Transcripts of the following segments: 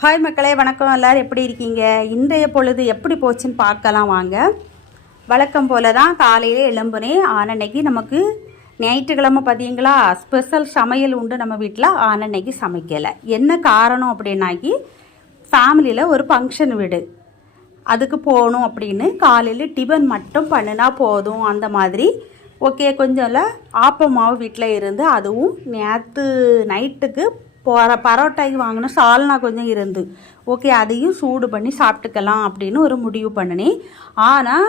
Hi மக்களே, வணக்கம். எல்லோரும் எப்படி இருக்கீங்க? இன்றைய பொழுது எப்படி போச்சுன்னு பார்க்கலாம் வாங்க. வழக்கம் போல தான் காலையில் எழும்புனேன். ஆனன்னைக்கு நமக்கு ஞாயிற்றுக்கிழமை பார்த்தீங்களா, ஸ்பெஷல் சமையல் உண்டு நம்ம வீட்டில். ஆனன்னைக்கு சமைக்கலை. என்ன காரணம் அப்படின்னாக்கி, ஃபேமிலியில் ஒரு ஃபங்க்ஷன் வீடு, அதுக்கு போகணும் அப்படின்னு காலையில் டிஃபன் மட்டும் பண்ணினா போதும் அந்த மாதிரி. ஓகே, கொஞ்சம் ஆப்ப மாவு வீட்டில் இருந்து, அதுவும் நேற்று நைட்டுக்கு பரோட்டாய்க்கு வாங்கின சால்னா கொஞ்சம் இருந்து, ஓகே அதையும் சூடு பண்ணி சாப்பிட்டுக்கலாம் அப்படின்னு ஒரு முடிவு பண்ணினேன். ஆனால்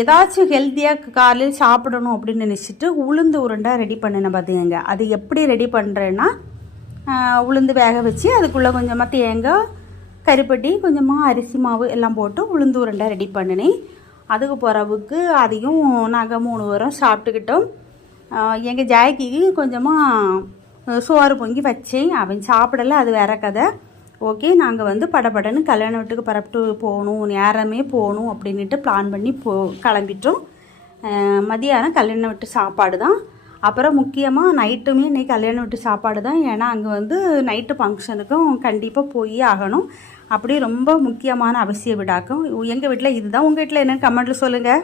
ஏதாச்சும் ஹெல்த்தியாக காலையில் சாப்பிடணும் அப்படின்னு நினச்சிட்டு உளுந்து உருண்டை ரெடி பண்ணினேன். பார்த்துக்கங்க, அது எப்படி ரெடி பண்ணுறேன்னா, உளுந்து வேக வச்சு அதுக்குள்ளே கொஞ்சமாக தேங்காய், கருப்பட்டி, கொஞ்சமாக அரிசி மாவு எல்லாம் போட்டு உளுந்து உருண்டை ரெடி பண்ணினேன். அதுக்கு பிறவுக்கு அதையும் நாங்கள் 3 பேரும் சாப்பிட்டுக்கிட்டோம். எங்கள் ஜாய்க்கு கொஞ்சமாக சோறு பொங்கி வச்சேன், அவன் சாப்பிடலை, அது வேற கதை. ஓகே, நாங்கள் படபடன்னு கல்யாண வீட்டுக்கு பரப்பிட்டு போகணும், நேரமே போகணும் அப்படின்ட்டு பிளான் பண்ணி கிளம்பிட்டோம். மதியானம் கல்யாண வீட்டு சாப்பாடு தான். அப்புறம் முக்கியமாக நைட்டுமே இன்றைக்கி கல்யாண வீட்டு சாப்பாடு தான். ஏன்னா அங்கே நைட்டு ஃபங்க்ஷனுக்கும் கண்டிப்பாக போய் ஆகணும். அப்படி ரொம்ப முக்கியமான அவசிய விடாக்கும் எங்கள் வீட்டில் இதுதான். உங்கள் வீட்டில் என்னென்னு கமெண்ட்டில் சொல்லுங்கள்.